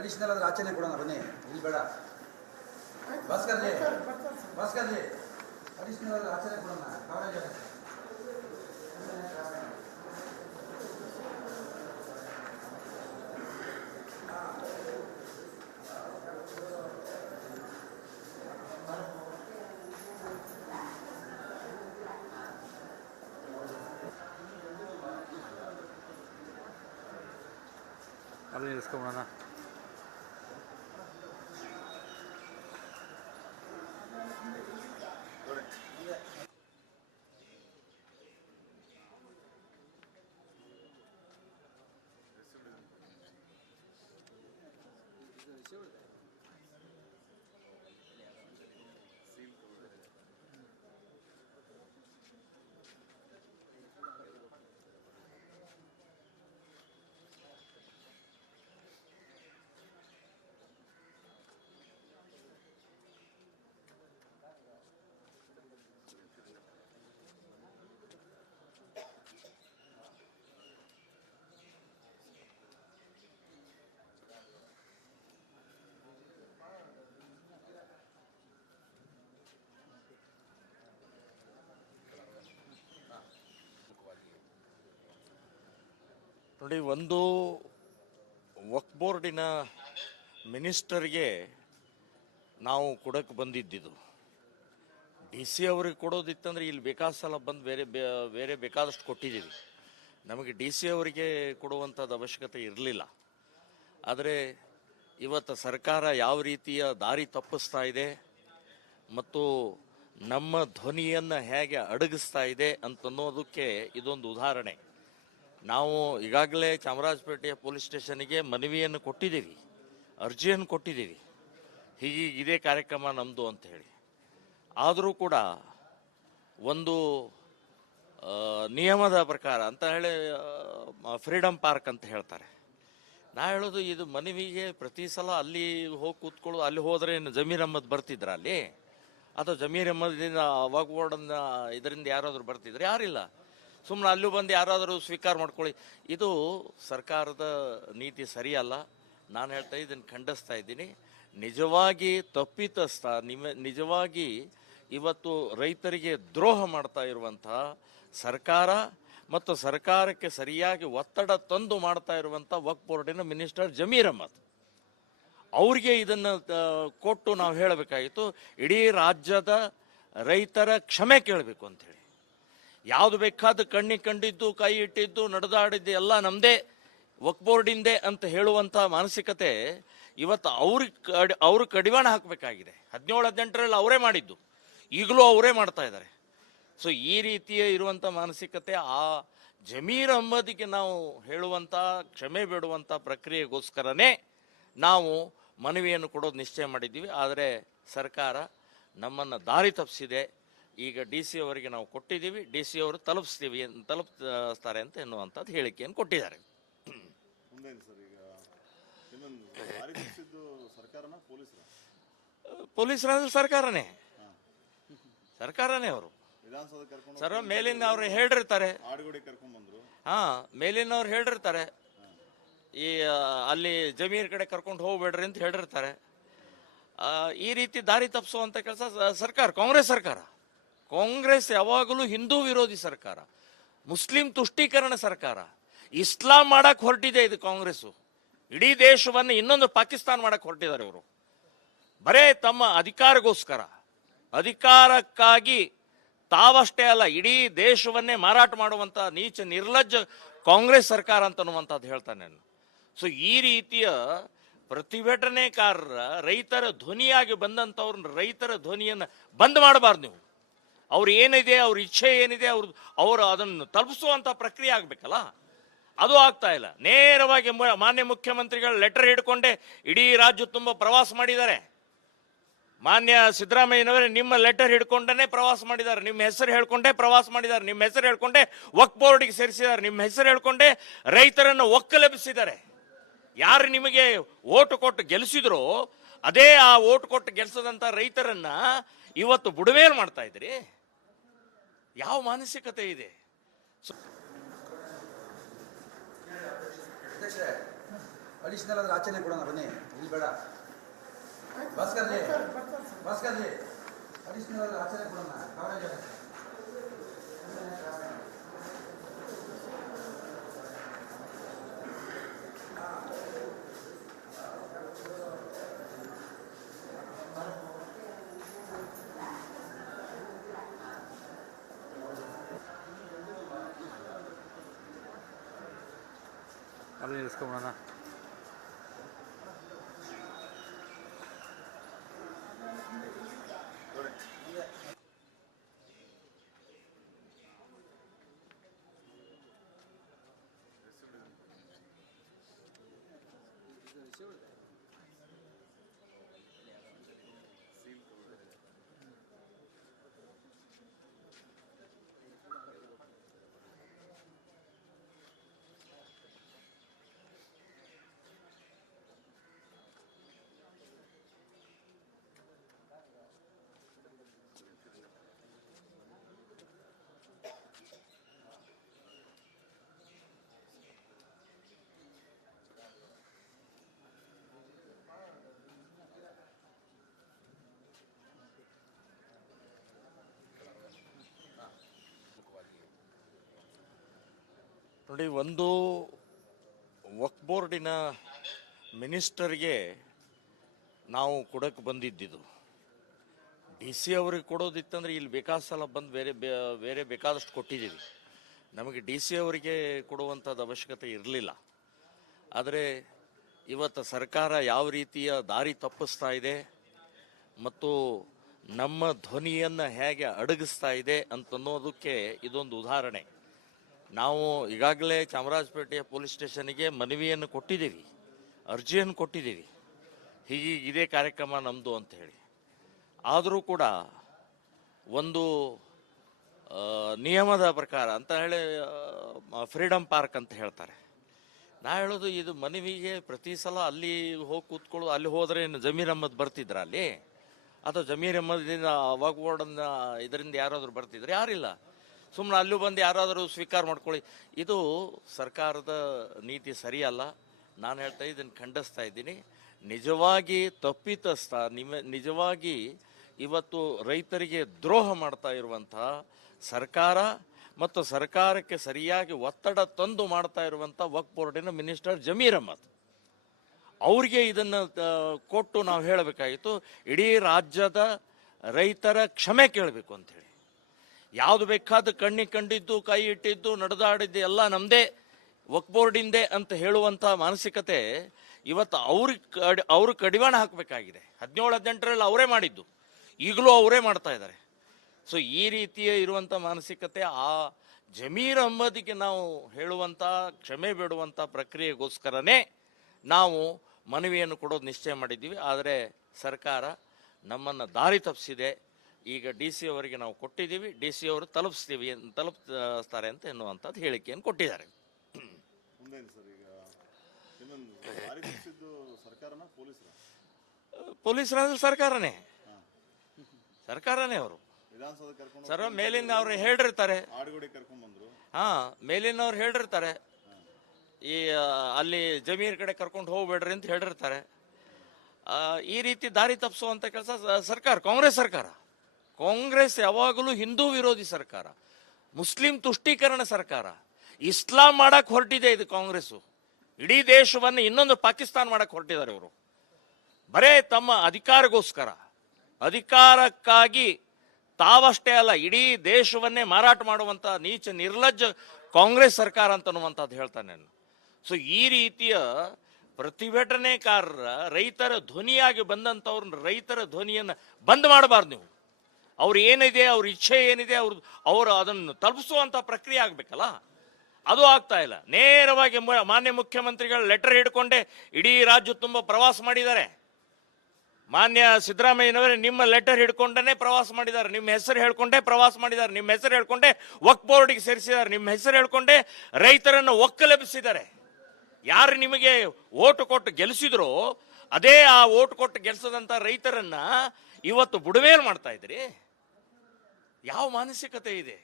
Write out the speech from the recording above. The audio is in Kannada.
ಅಡಿಷನಲ್ ಆದ್ರೆ ಆಚೆನೆ ಕೊಡೋಣ ಬನ್ನಿ, ಇಲ್ಲಿ ಬೇಡ. ಭಾಸ್ಕರ್ಜಿ ಅಡಿಷನಲ್ ಆದ್ರೆ ಆಚೆನೆ ಕೊಡೋಣ. ಕಾಲೇಜ್ ಅಲ್ಲಿ ನಿಲ್ಸ್ಕೊಂಬಿಡೋಣ. ನೋಡಿ, ಒಂದು ವಕ್ಫ್ ಬೋರ್ಡಿನ ಮಿನಿಸ್ಟರ್ಗೆ ನಾವು ಕೊಡಕ್ಕೆ ಬಂದಿದ್ದಿದ್ದು. ಡಿ ಸಿ ಅವ್ರಿಗೆ ಕೊಡೋದಿತ್ತಂದ್ರೆ ಇಲ್ಲಿ ಬೇಕಾದ ಸಲ ಬಂದು ಬೇರೆ ಬೇಕಾದಷ್ಟು ಕೊಟ್ಟಿದ್ದೀವಿ. ನಮಗೆ ಡಿ ಸಿ ಅವರಿಗೆ ಕೊಡುವಂಥದ್ದು ಅವಶ್ಯಕತೆ ಇರಲಿಲ್ಲ. ಆದರೆ ಇವತ್ತು ಸರ್ಕಾರ ಯಾವ ರೀತಿಯ ದಾರಿ ತಪ್ಪಿಸ್ತಾ ಇದೆ ಮತ್ತು ನಮ್ಮ ಧ್ವನಿಯನ್ನು ಹೇಗೆ ಅಡಗಿಸ್ತಾ ಇದೆ ಅಂತನ್ನೋದಕ್ಕೆ ಇದೊಂದು ಉದಾಹರಣೆ. ನಾವು ಈಗಾಗಲೇ ಚಾಮರಾಜಪೇಟೆಯ ಪೊಲೀಸ್ ಸ್ಟೇಷನ್ಗೆ ಮನವಿಯನ್ನು ಕೊಟ್ಟಿದ್ದೀವಿ, ಅರ್ಜಿಯನ್ನು ಕೊಟ್ಟಿದ್ದೀವಿ, ಹೀಗೆ ಇದೇ ಕಾರ್ಯಕ್ರಮ ನಮ್ಮದು ಅಂತ ಹೇಳಿ. ಆದರೂ ಕೂಡ ಒಂದು ನಿಯಮದ ಪ್ರಕಾರ ಅಂತ ಹೇಳಿ ಫ್ರೀಡಮ್ ಪಾರ್ಕ್ ಅಂತ ಹೇಳ್ತಾರೆ. ನಾ ಹೇಳೋದು, ಇದು ಮನವಿಗೆ ಪ್ರತಿ ಸಲ ಅಲ್ಲಿ ಹೋಗಿ ಕೂತ್ಕೊಳ್ಳೋದು. ಅಲ್ಲಿ ಹೋದರೆ ಜಮೀರ್ ಅಹ್ಮದ್ ಬರ್ತಿದ್ರ ಅಲ್ಲಿ, ಅಥವಾ ಜಮೀರ್ ಅಹ್ಮದ್ದಿಂದ ವಕ್ಫ್ ಬೋರ್ಡಿನ ಇದರಿಂದ ಯಾರಾದರೂ ಬರ್ತಿದ್ರೆ? ಯಾರಿಲ್ಲ. ಸುಮ್ಮನೆ ಅಲ್ಲೂ ಬಂದು ಯಾರಾದರೂ ಸ್ವೀಕಾರ ಮಾಡ್ಕೊಳ್ಳಿ. ಇದು ಸರ್ಕಾರದ ನೀತಿ ಸರಿಯಲ್ಲ. ನಾನು ಹೇಳ್ತಾ ಇದನ್ನು ಖಂಡಿಸ್ತಾ ಇದ್ದೀನಿ. ನಿಜವಾಗಿ ತಪ್ಪಿತಸ್ಥ, ನಿಜವಾಗಿ ಇವತ್ತು ರೈತರಿಗೆ ದ್ರೋಹ ಮಾಡ್ತಾ ಇರುವಂತಹ ಸರ್ಕಾರ ಮತ್ತು ಸರ್ಕಾರಕ್ಕೆ ಸರಿಯಾಗಿ ಒತ್ತಡ ತಂದು ಮಾಡ್ತಾ ಇರುವಂಥ ವಕ್ಫ್ ಬೋರ್ಡಿನ ಮಿನಿಸ್ಟರ್ ಜಮೀರ್ ಅಹ್ಮದ್ ಅವ್ರಿಗೆ ಇದನ್ನು ಕೊಟ್ಟು ನಾವು ಹೇಳಬೇಕಾಗಿತ್ತು, ಇಡೀ ರಾಜ್ಯದ ರೈತರ ಕ್ಷಮೆ ಕೇಳಬೇಕು ಅಂತೇಳಿ. ಯಾವುದು ಬೇಕಾದ ಕಣ್ಣಿಗೆ ಕಂಡಿದ್ದು, ಕೈ ಇಟ್ಟಿದ್ದು, ನಡೆದಾಡಿದ್ದು ಎಲ್ಲ ನಮ್ಮದೇ, ವಕ್ಫ್ ಬೋರ್ಡಿಂದೆ ಅಂತ ಹೇಳುವಂಥ ಮಾನಸಿಕತೆ ಇವತ್ತು ಅವ್ರಿಗೆ ಕಡಿವಾಣ ಹಾಕಬೇಕಾಗಿದೆ. 17-18ರಲ್ಲಿ ಅವರೇ ಮಾಡಿದ್ದು, ಈಗಲೂ ಅವರೇ ಮಾಡ್ತಾ ಇದ್ದಾರೆ. ಸೊ ಈ ರೀತಿಯ ಇರುವಂಥ ಮಾನಸಿಕತೆ ಆ ಜಮೀರ್ ಅಹ್ಮದ್ಗೆ ನಾವು ಹೇಳುವಂಥ ಕ್ಷಮೆ ಬೇಡುವಂಥ ಪ್ರಕ್ರಿಯೆಗೋಸ್ಕರನೇ ನಾವು ಮನವಿಯನ್ನು ಕೊಡೋದು ನಿಶ್ಚಯ ಮಾಡಿದ್ದೀವಿ. ಆದರೆ ಸರ್ಕಾರ ನಮ್ಮನ್ನು ದಾರಿ ತಪ್ಪಿಸಿದೆ. ಈಗ ಡಿ ಸಿ ಅವರಿಗೆ ನಾವು ಕೊಟ್ಟಿದ್ದೀವಿ, ಡಿ ಸಿ ಅವರು ತಲುಪಿಸ್ತಾರೆ ಅಂತ ಎನ್ನುವಂಥದ್ದು ಹೇಳಿಕೆಯನ್ನು ಕೊಟ್ಟಿದ್ದಾರೆ. ಪೊಲೀಸರಂದ್ರೆ ಸರ್ಕಾರನೇ ಅವರು ಸರ್. ಮೇಲಿನ ಅವ್ರು ಹೇಳಿರ್ತಾರೆ, ಮೇಲಿನವ್ರು ಹೇಳಿರ್ತಾರೆ, ಈ ಅಲ್ಲಿ ಜಮೀರ್ ಕಡೆ ಕರ್ಕೊಂಡು ಹೋಗ್ಬೇಡ್ರಿ ಅಂತ ಹೇಳಿರ್ತಾರೆ. ಈ ರೀತಿ ದಾರಿ ತಪ್ಪಿಸುವಂತ ಕೆಲಸ ಕಾಂಗ್ರೆಸ್ ಯಾವಾಗಲೂ ಹಿಂದೂ ವಿರೋಧಿ ಸರ್ಕಾರ, ಮುಸ್ಲಿಂ ತುಷ್ಟೀಕರಣ ಸರ್ಕಾರ, ಇಸ್ಲಾಂ ಮಾಡಕ್ ಹೊರಟಿದೆ ಇದು ಕಾಂಗ್ರೆಸ್. ಇಡೀ ದೇಶವನ್ನು ಇನ್ನೊಂದು ಪಾಕಿಸ್ತಾನ ಮಾಡಕ್ ಹೊರಟಿದ್ದಾರೆ ಇವರು. ಬರೇ ತಮ್ಮ ಅಧಿಕಾರಕ್ಕಾಗಿ ತಾವಷ್ಟೇ ಅಲ್ಲ, ಇಡೀ ದೇಶವನ್ನೇ ಮಾರಾಟ ಮಾಡುವಂತ ನೀಚ ನಿರ್ಲಜ್ಜ ಕಾಂಗ್ರೆಸ್ ಸರ್ಕಾರ ಅಂತ ಅನ್ನುವಂಥದ್ದು ಹೇಳ್ತಾನೆ ನಾನು. ಸೊ ಈ ರೀತಿಯ ಪ್ರತಿಭಟನೆಕಾರರ, ರೈತರ ಧ್ವನಿಯಾಗಿ ಬಂದಂಥವ್ರನ್ನ, ರೈತರ ಧ್ವನಿಯನ್ನು ಬಂದ್ ಮಾಡಬಾರ್ದು ನೀವು. ಅವ್ರು ಏನಿದೆ, ಅವ್ರ ಇಚ್ಛೆ ಏನಿದೆ, ಅವರು ಅದನ್ನು ತಲುಪಿಸುವಂತ ಪ್ರಕ್ರಿಯೆ ಆಗ್ಬೇಕಲ್ಲ, ಅದು ಆಗ್ತಾ ಇಲ್ಲ. ನೇರವಾಗಿ ಮಾನ್ಯ ಮುಖ್ಯಮಂತ್ರಿಗಳು ಲೆಟರ್ ಹಿಡ್ಕೊಂಡೆ ಇಡೀ ರಾಜ್ಯ ತುಂಬ ಪ್ರವಾಸ ಮಾಡಿದ್ದಾರೆ. ಮಾನ್ಯ ಸಿದ್ದರಾಮಯ್ಯನವರೇ ನಿಮ್ಮ ಲೆಟರ್ ಹಿಡ್ಕೊಂಡೇ ಪ್ರವಾಸ ಮಾಡಿದ್ದಾರೆ, ನಿಮ್ಮ ಹೆಸರು ಹೇಳ್ಕೊಂಡೇ ಪ್ರವಾಸ ಮಾಡಿದ್ದಾರೆ, ನಿಮ್ಮ ಹೆಸರು ಹೇಳ್ಕೊಂಡೇ ವಕ್ಫ್ ಬೋರ್ಡ್ಗೆ ಸೇರಿಸಿದ್ದಾರೆ, ನಿಮ್ಮ ಹೆಸರು ಹೇಳ್ಕೊಂಡೇ ರೈತರನ್ನು ಒಕ್ಕಲೆಬ್ಬಿಸಿದ್ದಾರೆ. ಯಾರು ನಿಮಗೆ ಓಟು ಕೊಟ್ಟು ಗೆಲ್ಲಿಸಿದ್ರು, ಅದೇ ಆ ಓಟು ಕೊಟ್ಟು ಗೆಲ್ಸದಂತ ರೈತರನ್ನ ಇವತ್ತು ಬುಡವೇಲ್ ಮಾಡ್ತಾ ಇದ್ರಿ. ಯಾವ ಮಾನಸಿಕತೆ ಇದೆ? ಅಡಿಷನಲ್ ಆದ್ರೆ ಆಚೆನೆ ಕೊಡೋಣ ಬನ್ನಿ, ಇಲ್ಲಿ ಬೇಡ. ಭಾಸ್ಕರ್ಜಿ ಅಡಿಷನಲ್ ಆದ್ರೆ ಆಚೆನೆ ಕೊಡೋಣ, ಕಾಲೇಜ್ ಅಲ್ಲಿ ನಿಲ್ಸ್ಕೊಂಬಿಡೋಣ. ನೋಡಿ, ಒಂದು ವಕ್ಫ್ ಬೋರ್ಡಿನ ಮಿನಿಸ್ಟರ್ಗೆ ನಾವು ಕೊಡಕ್ಕೆ ಬಂದಿದ್ದಿದ್ದು. ಡಿ ಸಿ ಅವ್ರಿಗೆ ಕೊಡೋದಿತ್ತಂದ್ರೆ ಇಲ್ಲಿ ಬೇಕಾದ ಸಲ ಬಂದು ಬೇರೆ ಬೇಕಾದಷ್ಟು ಕೊಟ್ಟಿದ್ದೀವಿ. ನಮಗೆ ಡಿ ಸಿ ಅವರಿಗೆ ಕೊಡುವಂಥದ್ದು ಅವಶ್ಯಕತೆ ಇರಲಿಲ್ಲ. ಆದರೆ ಇವತ್ತು ಸರ್ಕಾರ ಯಾವ ರೀತಿಯ ದಾರಿ ತಪ್ಪಿಸ್ತಾ ಇದೆ ಮತ್ತು ನಮ್ಮ ಧ್ವನಿಯನ್ನು ಹೇಗೆ ಅಡಗಿಸ್ತಾ ಇದೆ ಅಂತನ್ನೋದಕ್ಕೆ ಇದೊಂದು ಉದಾಹರಣೆ. ನಾವು ಈಗಾಗಲೇ ಚಾಮರಾಜಪೇಟೆಯ ಪೊಲೀಸ್ ಸ್ಟೇಷನ್ಗೆ ಮನವಿಯನ್ನು ಕೊಟ್ಟಿದ್ದೀವಿ, ಅರ್ಜಿಯನ್ನು ಕೊಟ್ಟಿದ್ದೀವಿ, ಹೀಗೆ ಇದೇ ಕಾರ್ಯಕ್ರಮ ನಮ್ಮದು ಅಂತ ಹೇಳಿ. ಆದರೂ ಕೂಡ ಒಂದು ನಿಯಮದ ಪ್ರಕಾರ ಅಂತ ಹೇಳಿ ಫ್ರೀಡಮ್ ಪಾರ್ಕ್ ಅಂತ ಹೇಳ್ತಾರೆ. ನಾ ಹೇಳೋದು, ಇದು ಮನವಿಗೆ ಪ್ರತಿ ಸಲ ಅಲ್ಲಿ ಹೋಗಿ ಕೂತ್ಕೊಳ್ಳೋದು, ಅಲ್ಲಿ ಹೋದರೆ ಜಮೀರ್ ಅಹ್ಮದ್ ಬರ್ತಿದ್ರ ಅಲ್ಲಿ, ಅಥವಾ ಜಮೀರ್ ಅಹ್ಮದ್ದಿಂದ ವಕ್ಫ್ ಬೋರ್ಡಿನ ಇದರಿಂದ ಯಾರಾದರೂ ಬರ್ತಿದ್ರೆ? ಯಾರಿಲ್ಲ. ಸುಮ್ಮನೆ ಅಲ್ಲೂ ಬಂದು ಯಾರಾದರೂ ಸ್ವೀಕಾರ ಮಾಡ್ಕೊಳ್ಳಿ. ಇದು ಸರ್ಕಾರದ ನೀತಿ ಸರಿಯಲ್ಲ. ನಾನು ಹೇಳ್ತಾ ಇದನ್ನು ಖಂಡಿಸ್ತಾ ಇದ್ದೀನಿ. ನಿಜವಾಗಿ ತಪ್ಪಿತಸ್ಥ, ನಿಜವಾಗಿ ಇವತ್ತು ರೈತರಿಗೆ ದ್ರೋಹ ಮಾಡ್ತಾ ಇರುವಂತಹ ಸರ್ಕಾರ ಮತ್ತು ಸರ್ಕಾರಕ್ಕೆ ಸರಿಯಾಗಿ ಒತ್ತಡ ತಂದು ಮಾಡ್ತಾ ಇರುವಂಥ ವಕ್ಫ್ ಬೋರ್ಡಿನ ಮಿನಿಸ್ಟರ್ ಜಮೀರ್ ಅಹ್ಮದ್ ಅವ್ರಿಗೆ ಇದನ್ನು ಕೊಟ್ಟು ನಾವು ಹೇಳಬೇಕಾಗಿತ್ತು, ಇಡೀ ರಾಜ್ಯದ ರೈತರ ಕ್ಷಮೆ ಕೇಳಬೇಕು ಅಂತೇಳಿ. ಯಾವುದು ಬೇಕಾದ ಕಣ್ಣಿಗೆ ಕಂಡಿದ್ದು, ಕೈ ಇಟ್ಟಿದ್ದು, ನಡೆದಾಡಿದ್ದು ಎಲ್ಲ ನಮ್ಮದೇ, ವಕ್ಫ್ ಬೋರ್ಡಿಂದೇ ಅಂತ ಹೇಳುವಂಥ ಮಾನಸಿಕತೆ ಇವತ್ತು ಅವ್ರಿಗೆ ಕಡಿವಾಣ ಹಾಕಬೇಕಾಗಿದೆ. 17-18ರಲ್ಲಿ ಅವರೇ ಮಾಡಿದ್ದು, ಈಗಲೂ ಅವರೇ ಮಾಡ್ತಾ ಇದ್ದಾರೆ. ಸೊ ಈ ರೀತಿಯ ಇರುವಂಥ ಮಾನಸಿಕತೆ ಆ ಜಮೀರ್ ಅಹ್ಮದ್ಗೆ ನಾವು ಹೇಳುವಂಥ, ಕ್ಷಮೆ ಬೇಡುವಂಥ ಪ್ರಕ್ರಿಯೆಗೋಸ್ಕರನೇ ನಾವು ಮನವಿಯನ್ನು ಕೊಡೋದು ನಿಶ್ಚಯ ಮಾಡಿದ್ದೀವಿ. ಆದರೆ ಸರ್ಕಾರ ನಮ್ಮನ್ನು ದಾರಿ ತಪ್ಪಿಸಿದೆ. ಈಗ ಡಿ ಸಿ ಅವರಿಗೆ ನಾವು ಕೊಟ್ಟಿದ್ದೀವಿ, ಡಿ ಸಿ ಅವರು ತಲುಪಿಸ್ತಾರೆ ಅಂತ ಎನ್ನುವಂಥದ್ದು ಹೇಳಿಕೆಯನ್ನು ಕೊಟ್ಟಿದ್ದಾರೆ. ಪೊಲೀಸರ ಸರ್ಕಾರನೇ ಅವರು ಸರ್. ಮೇಲಿನ ಅವ್ರು ಹೇಳಿರ್ತಾರೆ, ಮೇಲಿನವ್ರು ಹೇಳಿರ್ತಾರೆ, ಈ ಅಲ್ಲಿ ಜಮೀರ್ ಕಡೆ ಕರ್ಕೊಂಡು ಹೋಗ್ಬೇಡ್ರಿ ಅಂತ ಹೇಳಿರ್ತಾರೆ. ಈ ರೀತಿ ದಾರಿ ತಪ್ಪಿಸುವಂತ ಕೆಲಸ ಸರ್ಕಾರ, ಕಾಂಗ್ರೆಸ್ ಯಾವಾಗಲೂ ಹಿಂದೂ ವಿರೋಧಿ ಸರ್ಕಾರ, ಮುಸ್ಲಿಂ ತುಷ್ಟೀಕರಣ ಸರ್ಕಾರ, ಇಸ್ಲಾಂ ಮಾಡಕ್ ಹೊರಟಿದೆ ಇದು ಕಾಂಗ್ರೆಸ್. ಇಡೀ ದೇಶವನ್ನು ಇನ್ನೊಂದು ಪಾಕಿಸ್ತಾನ ಮಾಡಕ್ ಹೊರಟಿದ್ದಾರೆ ಇವರು. ಬರೇ ತಮ್ಮ ಅಧಿಕಾರಕ್ಕಾಗಿ ತಾವಷ್ಟೇ ಅಲ್ಲ, ಇಡೀ ದೇಶವನ್ನೇ ಮಾರಾಟ ಮಾಡುವಂತ ನೀಚ ನಿರ್ಲಜ್ಜ ಕಾಂಗ್ರೆಸ್ ಸರ್ಕಾರ ಅಂತ ಅನ್ನುವಂಥದ್ದು ಹೇಳ್ತಾನೆ ನಾನು. ಸೊ ಈ ರೀತಿಯ ಪ್ರತಿಭಟನೆಕಾರರ, ರೈತರ ಧ್ವನಿಯಾಗಿ ಬಂದಂಥವ್ರನ್ನ, ರೈತರ ಧ್ವನಿಯನ್ನು ಬಂದ್ ಮಾಡಬಾರ್ದು ನೀವು. ಅವ್ರು ಏನಿದೆ, ಅವ್ರ ಇಚ್ಛೆ ಏನಿದೆ, ಅವರು ಅದನ್ನು ತಲುಪಿಸುವಂತ ಪ್ರಕ್ರಿಯೆ ಆಗ್ಬೇಕಲ್ಲ, ಅದು ಆಗ್ತಾ ಇಲ್ಲ. ನೇರವಾಗಿ ಮಾನ್ಯ ಮುಖ್ಯಮಂತ್ರಿಗಳು ಲೆಟರ್ ಹಿಡ್ಕೊಂಡೆ ಇಡೀ ರಾಜ್ಯ ತುಂಬ ಪ್ರವಾಸ ಮಾಡಿದ್ದಾರೆ. ಮಾನ್ಯ ಸಿದ್ದರಾಮಯ್ಯನವರೇ ನಿಮ್ಮ ಲೆಟರ್ ಹಿಡ್ಕೊಂಡೇ ಪ್ರವಾಸ ಮಾಡಿದ್ದಾರೆ, ನಿಮ್ಮ ಹೆಸರು ಹೇಳ್ಕೊಂಡೇ ಪ್ರವಾಸ ಮಾಡಿದ್ದಾರೆ, ನಿಮ್ಮ ಹೆಸರು ಹೇಳ್ಕೊಂಡೇ ವಕ್ಫ್ ಬೋರ್ಡ್ಗೆ ಸೇರಿಸಿದ್ದಾರೆ, ನಿಮ್ಮ ಹೆಸರು ಹೇಳ್ಕೊಂಡೇ ರೈತರನ್ನು ಒಕ್ಕಲೆಬ್ಬಿಸಿದ್ದಾರೆ. ಯಾರು ನಿಮಗೆ ಓಟು ಕೊಟ್ಟು ಗೆಲ್ಲಿಸಿದ್ರು, ಅದೇ ಆ ಓಟು ಕೊಟ್ಟು ಗೆಲ್ಸದಂತ ರೈತರನ್ನ ಇವತ್ತು ಬುಡವೇಲ್ ಮಾಡ್ತಾ ಇದ್ರಿ. ಯಾವ ಮಾನಸಿಕತೆ ಇದೆ?